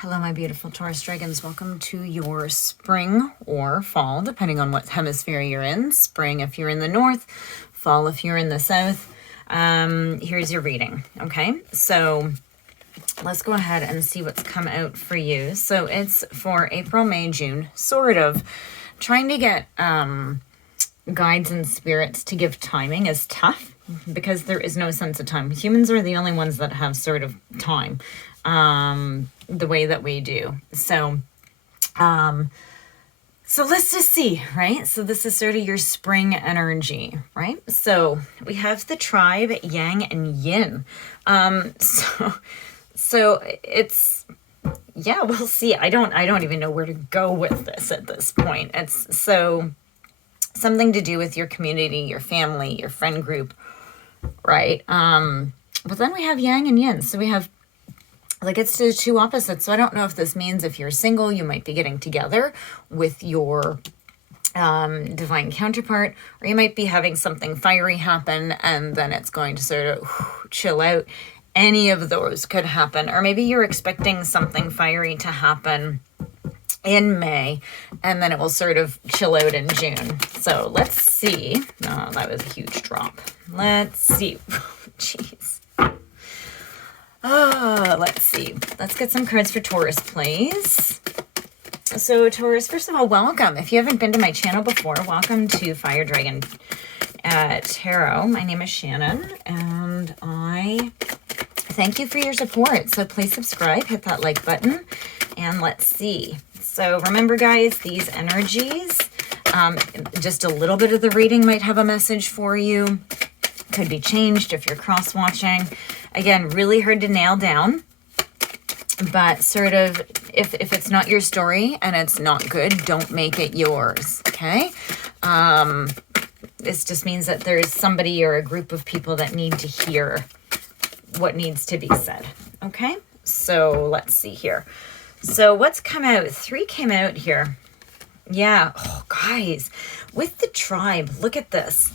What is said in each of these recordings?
Hello, my beautiful Taurus dragons. Welcome to your spring or fall, depending on what hemisphere you're in. Spring if you're in the north, fall if you're in the south. Here's your reading, okay? So let's go ahead and see what's come out for you. So it's for April, May, June, sort of. Trying to get guides and spirits to give timing is tough because there is no sense of time. Humans are the only ones that have sort of time. The way that we do. So let's just see, right? So this is sort of your spring energy, right? So we have the tribe, yang and yin. So it's, yeah, we'll see. I don't even know where to go with this at this point. It's so something to do with your community, your family, your friend group, right? But then we have yang and yin. So we have, like, it's the two opposites. So I don't know if this means if you're single, you might be getting together with your divine counterpart, or you might be having something fiery happen and then it's going to sort of chill out. Any of those could happen. Or maybe you're expecting something fiery to happen in May and then it will sort of chill out in June. So let's see. Oh, that was a huge drop. Let's see. Jeez. Let's see. Let's get some cards for Taurus, please. So Taurus, first of all, welcome. If you haven't been to my channel before, welcome to Fire Dragon Tarot. My name is Shannon, and I thank you for your support. So please subscribe, hit that like button, and let's see. So remember, guys, these energies, just a little bit of the reading might have a message for you. Could be changed if you're cross-watching. Again, really hard to nail down, but sort of if it's not your story and it's not good, don't make it yours, okay? This just means that there's somebody or a group of people that need to hear what needs to be said, okay? So let's see here. So what's come out? 3 came out here. Yeah, oh, guys, with the tribe, look at this.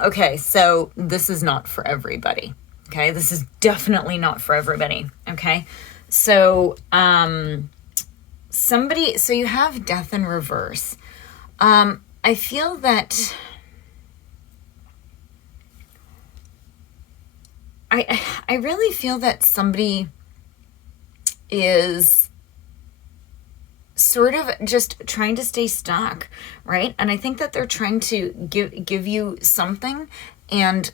Okay, so this is not for everybody, okay? This is definitely not for everybody, okay? So, so you have death in reverse. I feel that I really feel that somebody is sort of just trying to stay stuck, right? And I think that they're trying to give you something,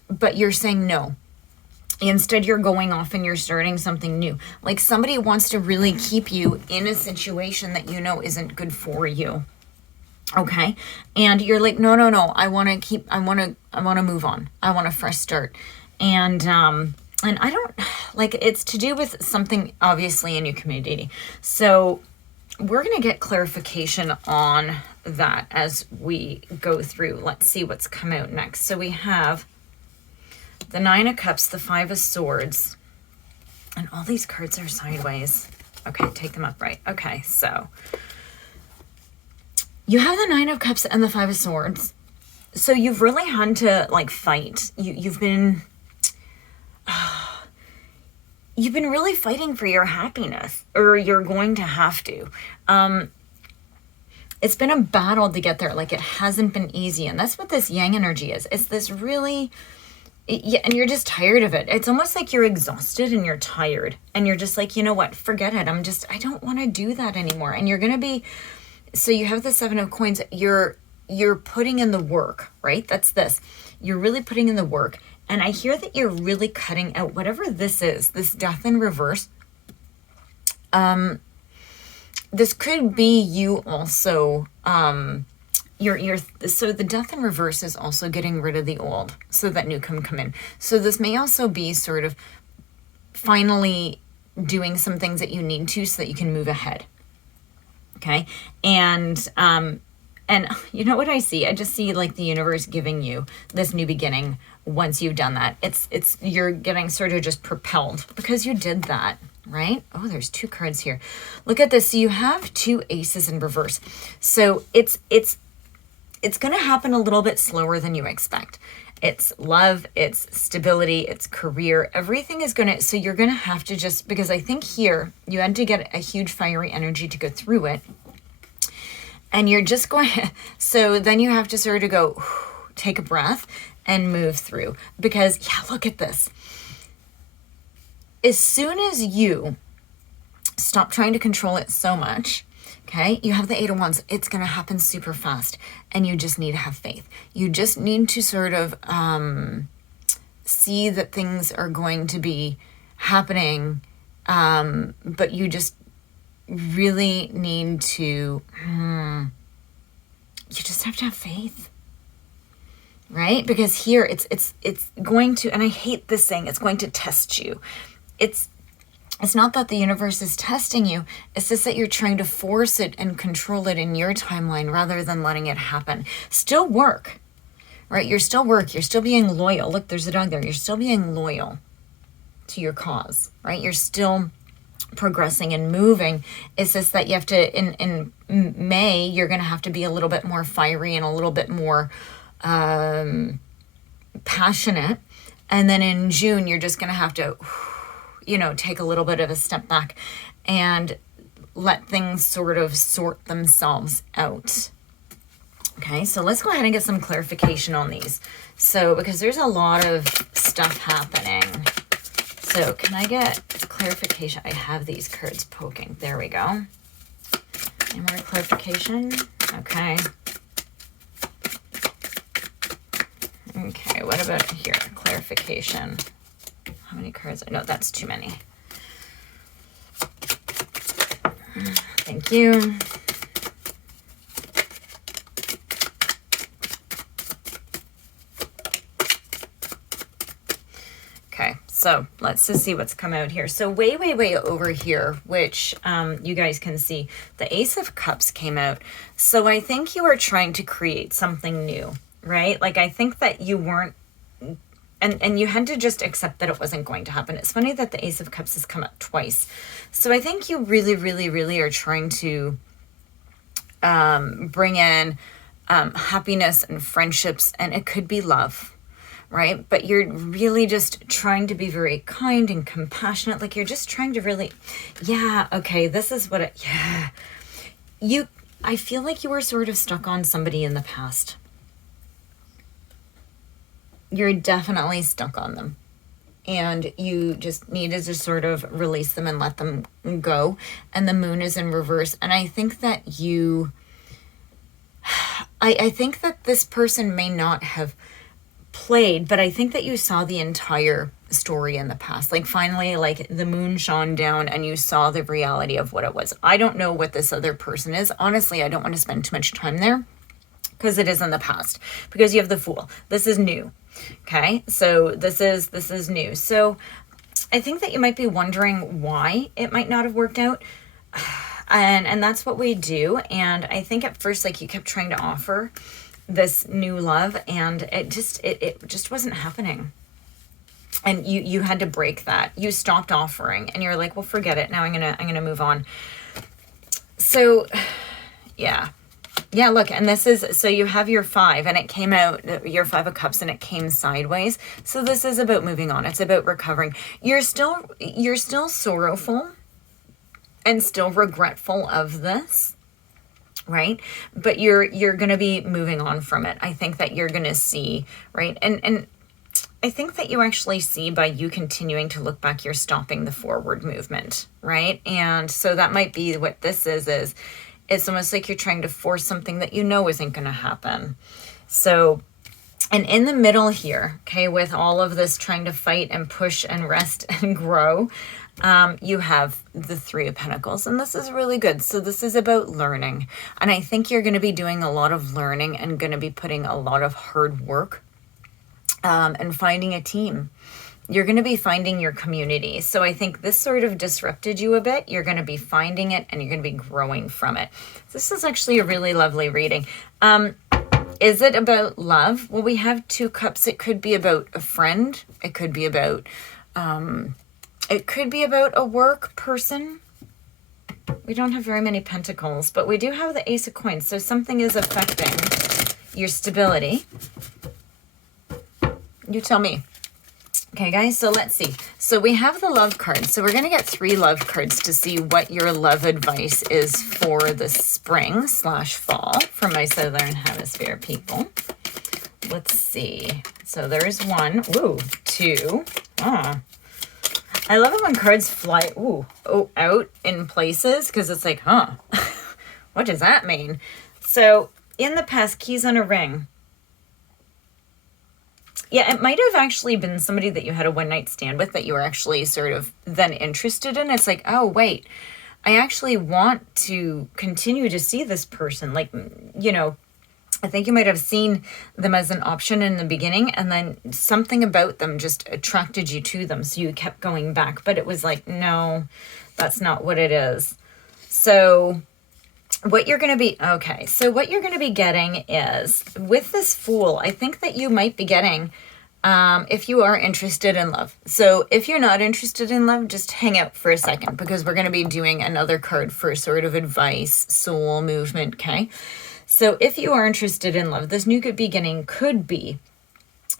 but you're saying no. Instead, you're going off and you're starting something new. Like somebody wants to really keep you in a situation that you know isn't good for you. Okay? And you're like, no. I want to move on. I want a fresh start. And I don't, like, it's to do with something obviously in your community. So we're going to get clarification on that as we go through. Let's see what's come out next. So we have the 9 of Cups, the 5 of Swords, and all these cards are sideways. Okay, take them upright. Okay, so you have the 9 of Cups and the 5 of Swords. So you've really had to, like, fight. You've been really fighting for your happiness, or you're going to have to. It's been a battle to get there. Like, it hasn't been easy. And that's what this yang energy is. It's this really, yeah, and you're just tired of it. It's almost like you're exhausted and you're tired. And you're just like, you know what? Forget it. I don't want to do that anymore. And you're going to be, so you have the 7 of Coins. You're putting in the work, right? That's this. You're really putting in the work. And I hear that you're really cutting out whatever this is, this death in reverse. This could be you also, so the death in reverse is also getting rid of the old so that new can come in. So this may also be sort of finally doing some things that you need to so that you can move ahead. Okay. And you know what I see? I just see like the universe giving you this new beginning. Once you've done that, you're getting sort of just propelled because you did that, right? Oh, there's 2 cards here. Look at this. So you have 2 aces in reverse. So it's going to happen a little bit slower than you expect. it's love, it's stability, it's career. Everything is going to, so you're going to have to just, because I think here you had to get a huge fiery energy to go through it. And you're just going, so then you have to sort of go, take a breath and move through. Because, yeah, look at this. As soon as you stop trying to control it so much, okay, you have the Eight of Wands. It's going to happen super fast. And you just need to have faith. You just need to sort of see that things are going to be happening. But you just really need to, you just have to have faith. Right? Because here it's going to, and I hate this saying, it's going to test you. It's not that the universe is testing you. It's just that you're trying to force it and control it in your timeline rather than letting it happen. Still work, right? You're still being loyal. Look, there's a dog there. You're still being loyal to your cause, right? You're still progressing and moving. It's just that you have to, in May, you're going to have to be a little bit more fiery and a little bit more passionate. And then in June, you're just going to have to, take a little bit of a step back and let things sort of sort themselves out. Okay, so let's go ahead and get some clarification on these. So, because there's a lot of stuff happening. So, can I get clarification? I have these cards poking. There we go. Any more clarification? Okay. Okay, what about here? Clarification. How many cards? No, that's too many. Thank you. Okay, so let's just see what's come out here. So way over here, which you guys can see, the Ace of Cups came out. So I think you are trying to create something new, right? Like I think that you weren't, and you had to just accept that it wasn't going to happen. It's funny that the Ace of Cups has come up twice. So I think you really are trying to bring in happiness and friendships, and it could be love, right? But you're really just trying to be very kind and compassionate. Like you're just trying to really, yeah, okay, this is what it, yeah. I feel like you were sort of stuck on somebody in the past. You're definitely stuck on them. And you just needed to sort of release them and let them go. And the moon is in reverse. And I think that I think that this person may not have played, but I think that you saw the entire story in the past. Like finally, like the moon shone down and you saw the reality of what it was. I don't know what this other person is. Honestly, I don't want to spend too much time there because it is in the past. Because you have the Fool. This is new. Okay, so this is new. So I think that you might be wondering why it might not have worked out. And that's what we do. And I think at first, like you kept trying to offer this new love and it just wasn't happening. And you had to break that. You stopped offering and you're like, well, forget it. Now I'm gonna move on. So yeah. Yeah, look, and this is, so you have your 5 and it came out, your 5 of Cups, and it came sideways. So this is about moving on. It's about recovering. You're still sorrowful and still regretful of this, right? But you're going to be moving on from it. I think that you're going to see, right? And I think that you actually see by you continuing to look back, you're stopping the forward movement, right? And so that might be what this is it's almost like you're trying to force something that you know isn't going to happen. So, and in the middle here, okay, with all of this trying to fight and push and rest and grow, you have the 3 of Pentacles, and this is really good. So this is about learning. And I think you're going to be doing a lot of learning and going to be putting a lot of hard work and finding a team. You're going to be finding your community. So I think this sort of disrupted you a bit. You're going to be finding it and you're going to be growing from it. This is actually a really lovely reading. Is it about love? Well, we have 2 cups. It could be about a friend. It could be about a work person. We don't have very many pentacles, but we do have the Ace of Coins. So something is affecting your stability. You tell me. Okay, guys, so let's see. So we have the love card. So we're going to get 3 love cards to see what your love advice is for the spring/fall for my Southern Hemisphere people. Let's see. So there's 1. Ooh, 2. Ah. I love it when cards fly out in places because it's like, huh, what does that mean? So in the past, keys on a ring. Yeah, it might have actually been somebody that you had a one-night stand with that you were actually sort of then interested in. It's like, oh, wait, I actually want to continue to see this person. Like, you know, I think you might have seen them as an option in the beginning, and then something about them just attracted you to them. So you kept going back, but it was like, no, that's not what it is. So what you're going to be, okay, so what you're going to be getting is, with this Fool, I think that you might be getting, if you are interested in love. So if you're not interested in love, just hang out for a second, because we're going to be doing another card for sort of advice, soul movement, okay? So if you are interested in love, this new beginning could be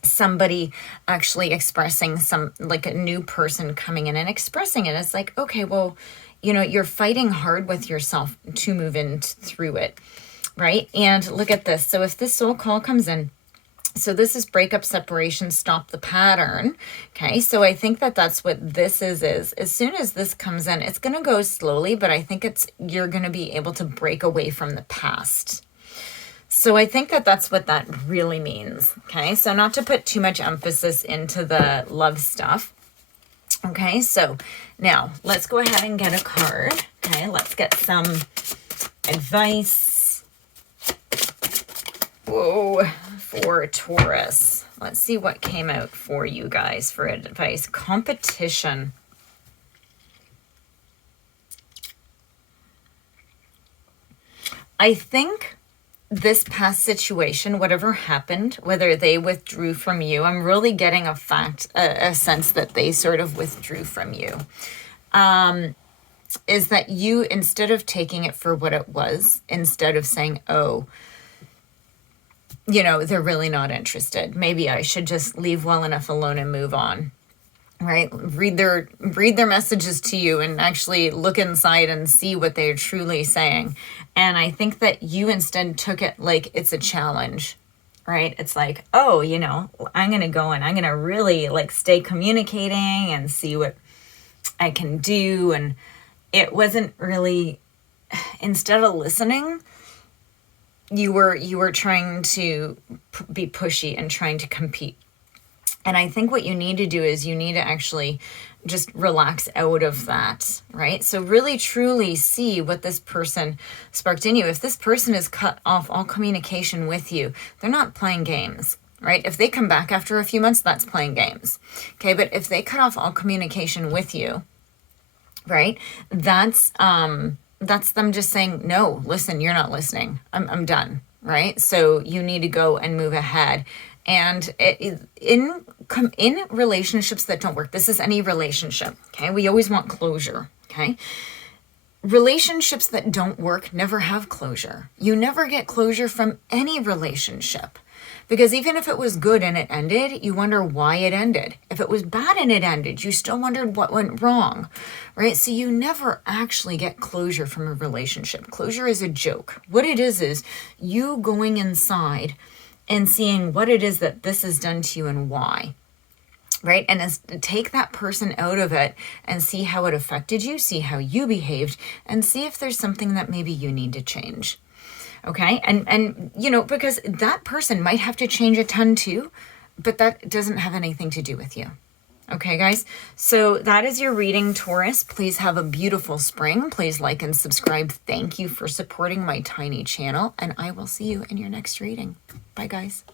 somebody actually expressing like a new person coming in and expressing it. It's like, okay, well, you know, you're fighting hard with yourself to move in through it, right? And look at this. So if this soul call comes in, so this is breakup, separation, stop the pattern. Okay, so I think that that's what this is. As soon as this comes in, it's going to go slowly, but I think you're going to be able to break away from the past. So I think that that's what that really means. Okay, so not to put too much emphasis into the love stuff. Okay, so now let's go ahead and get a card. Okay, let's get some advice. Whoa, for Taurus. Let's see what came out for you guys for advice. Competition. I think this past situation, whatever happened, whether they withdrew from you, I'm really getting a sense that they sort of withdrew from you, is that you, instead of taking it for what it was, instead of saying, oh, you know, they're really not interested, maybe I should just leave well enough alone and move on. Right? Read their messages to you and actually look inside and see what they're truly saying. And I think that you instead took it like it's a challenge, right? It's like, oh, you know, I'm going to go and I'm going to really like stay communicating and see what I can do. And it wasn't really, instead of listening, you were trying to be pushy and trying to compete. And I think what you need to do is you need to actually just relax out of that, right? So really truly see what this person sparked in you. If this person has cut off all communication with you, they're not playing games, right? If they come back after a few months, that's playing games. Okay, but if they cut off all communication with you, right? That's them just saying, no, listen, you're not listening. I'm done, right? So you need to go and move ahead. And in relationships that don't work, this is any relationship, okay? We always want closure, okay? Relationships that don't work never have closure. You never get closure from any relationship. Because even if it was good and it ended, you wonder why it ended. If it was bad and it ended, you still wondered what went wrong, right? So you never actually get closure from a relationship. Closure is a joke. What it is you going inside and seeing what it is that this has done to you and why, right? And take that person out of it and see how it affected you, see how you behaved, and see if there's something that maybe you need to change, okay? And you know, because that person might have to change a ton too, but that doesn't have anything to do with you. Okay, guys, so that is your reading, Taurus. Please have a beautiful spring. Please like and subscribe. Thank you for supporting my tiny channel, and I will see you in your next reading. Bye, guys.